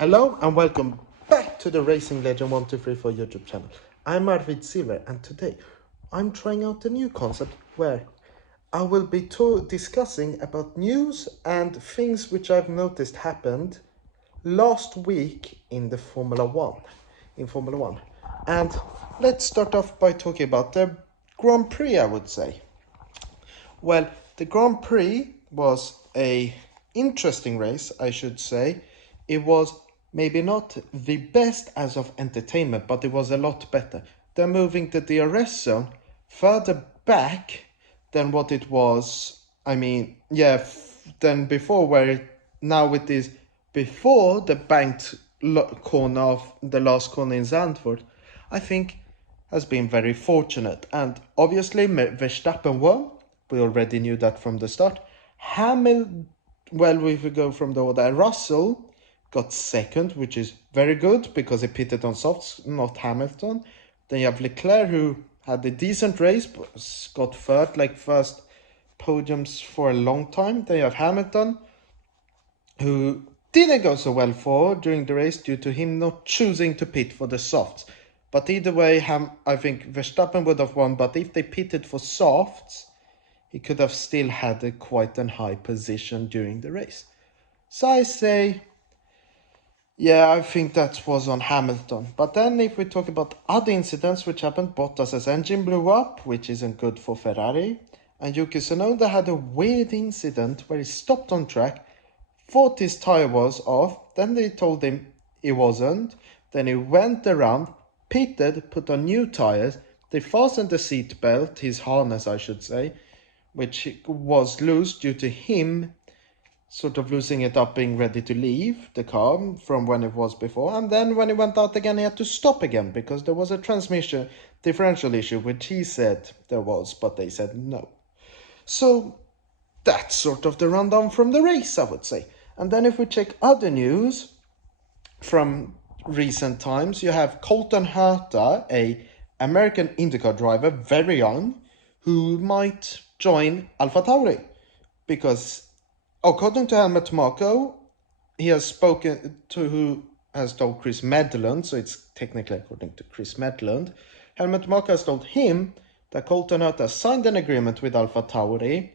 Hello and welcome back to the Racing Legend 1234 YouTube channel. I'm Arvid Silver and today I'm trying out a new concept where I will be discussing about news and things which I've noticed happened last week in the Formula 1. And let's start off by talking about the Grand Prix, I would say. Well, the Grand Prix was a interesting race, I should say. It was maybe not the best as of entertainment, but it was a lot better. They're moving the DRS zone further back than what it was. Than before, where now it is before the banked corner of the last corner in Zandvoort. I think has been very fortunate, and obviously Verstappen won. We already knew that from the start. If we go from the order, Russell got second, which is very good because he pitted on softs, not Hamilton. Then you have Leclerc, who had a decent race, but got third, like first podiums for a long time. Then you have Hamilton, who didn't go so well for during the race due to him not choosing to pit for the softs. But either way, I think Verstappen would have won, but if they pitted for softs, he could have still had quite a high position during the race. So I say, yeah, I think that was on Hamilton. But then if we talk about other incidents which happened, Bottas's engine blew up, which isn't good for Ferrari. And Yuki Tsunoda had a weird incident where he stopped on track, thought his tire was off, then they told him it wasn't. Then he went around, pitted, put on new tires. They fastened the seat belt, his harness I should say, which was loose due to him sort of losing it up, being ready to leave the car from when it was before. And then when he went out again, he had to stop again because there was a transmission differential issue, which he said there was, but they said no. So that's sort of the rundown from the race, I would say. And then if we check other news from recent times, you have Colton Herta, a American IndyCar driver, very young, who might join AlphaTauri because according to Helmut Marko, he has spoken to who has told Chris Medland, so it's technically according to Chris Medland. Helmut Marko has told him that Colton Herta signed an agreement with AlphaTauri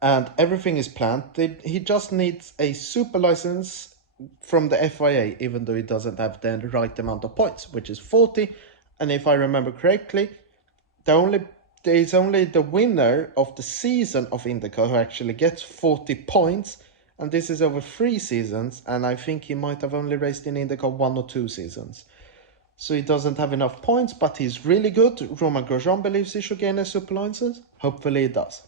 and everything is planned. He just needs a super license from the FIA, even though he doesn't have the right amount of points, which is 40. And if I remember correctly, there is only the winner of the season of IndyCar who actually gets 40 points, and this is over 3 seasons, and I think he might have only raced in IndyCar 1 or 2 seasons. So he doesn't have enough points, but he's really good. Romain Grosjean believes he should gain a super license. Hopefully he does.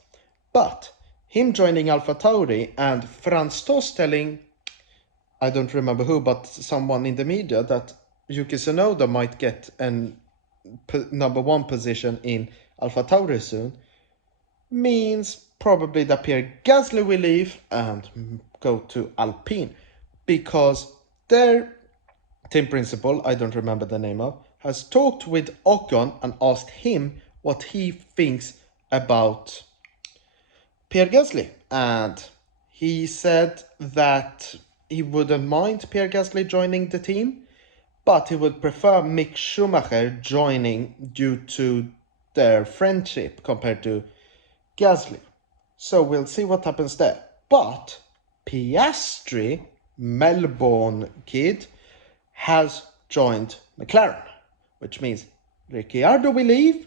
But him joining AlphaTauri and Franz Tost telling, I don't remember who, but someone in the media, that Yuki Tsunoda might get an number 1 position in AlphaTauri soon, means probably that Pierre Gasly will leave and go to Alpine, because their team principal, I don't remember the name of, has talked with Ocon and asked him what he thinks about Pierre Gasly, and he said that he wouldn't mind Pierre Gasly joining the team, but he would prefer Mick Schumacher joining due to their friendship compared to Gasly. So we'll see what happens there. But Piastri, Melbourne kid, has joined McLaren, which means Ricciardo will leave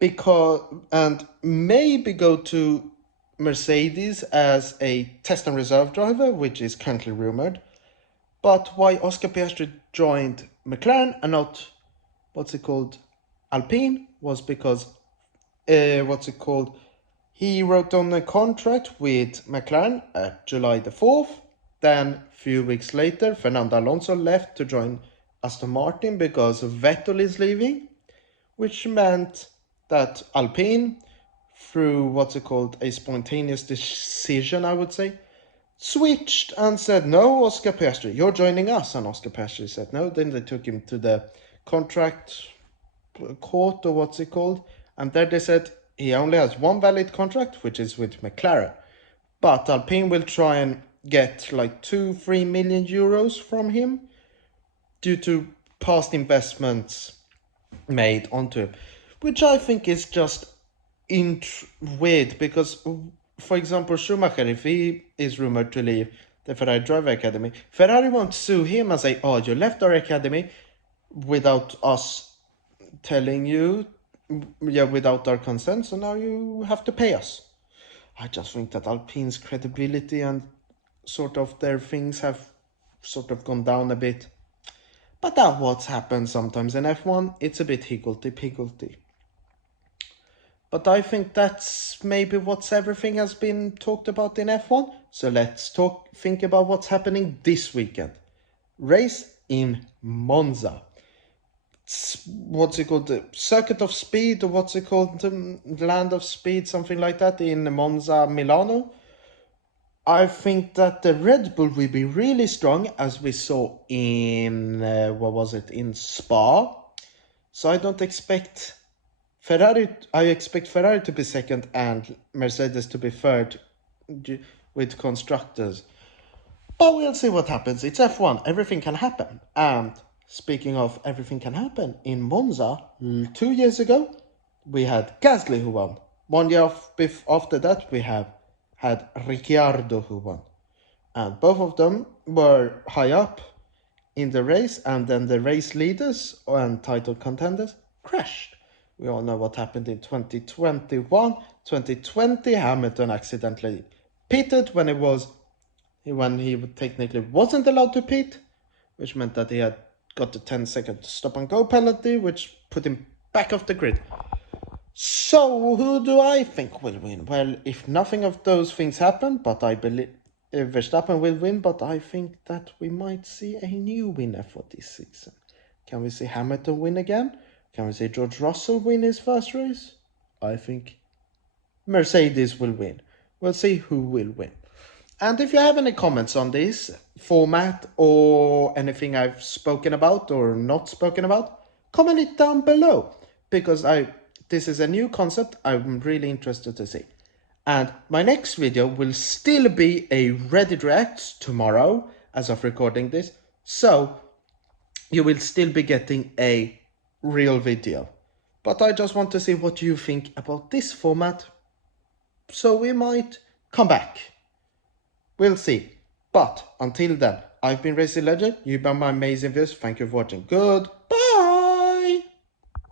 and maybe go to Mercedes as a test and reserve driver, which is currently rumored. But why Oscar Piastri joined McLaren and not, Alpine, was because, he wrote on a contract with McLaren at July the 4th. Then, a few weeks later, Fernando Alonso left to join Aston Martin because Vettel is leaving, which meant that Alpine, through a spontaneous decision, I would say, switched and said, no, Oscar Piastri, you're joining us. And Oscar Piastri said no. Then they took him to the contract court, or and there they said he only has one valid contract, which is with McLaren. But Alpine will try and get like 2-3 million euros from him due to past investments made onto him, which I think is just weird because, for example, Schumacher, if he is rumored to leave the Ferrari Driver Academy, Ferrari won't sue him and say, oh, you left our academy without us telling you, without our consent, so now you have to pay us. I just think that Alpine's credibility and sort of their things have sort of gone down a bit. But that's what happens sometimes in F1. It's a bit higgledy-piggledy. But I think that's maybe what's everything has been talked about in F1. So let's think about what's happening this weekend. Race in Monza. What's it called? The Circuit of Speed, or what's it called? The Land of Speed, something like that, in Monza, Milano. I think that the Red Bull will be really strong, as we saw in, in Spa. So I don't expect Ferrari, I expect Ferrari to be second and Mercedes to be third with constructors. But we'll see what happens. It's F1, everything can happen. And speaking of everything can happen, in Monza, 2 years ago, we had Gasly who won. 1 year after that, we had Ricciardo who won. And both of them were high up in the race, and then the race leaders and title contenders crashed. We all know what happened in 2021. 2020, Hamilton accidentally pitted when he technically wasn't allowed to pit, which meant that he had got the 10-second stop and go penalty, which put him back off the grid. So who do I think will win? Well, if nothing of those things happen, but I believe Verstappen will win, but I think that we might see a new winner for this season. Can we see Hamilton win again? Can we see George Russell win his first race? I think Mercedes will win. We'll see who will win. And if you have any comments on this format or anything I've spoken about or not spoken about, comment it down below, because this is a new concept I'm really interested to see. And my next video will still be a Reddit Reacts tomorrow as of recording this. So you will still be getting a real video. But I just want to see what you think about this format. So we might come back. We'll see. But until then, I've been Racing Legend. You've been my amazing viewers. Thank you for watching. Goodbye.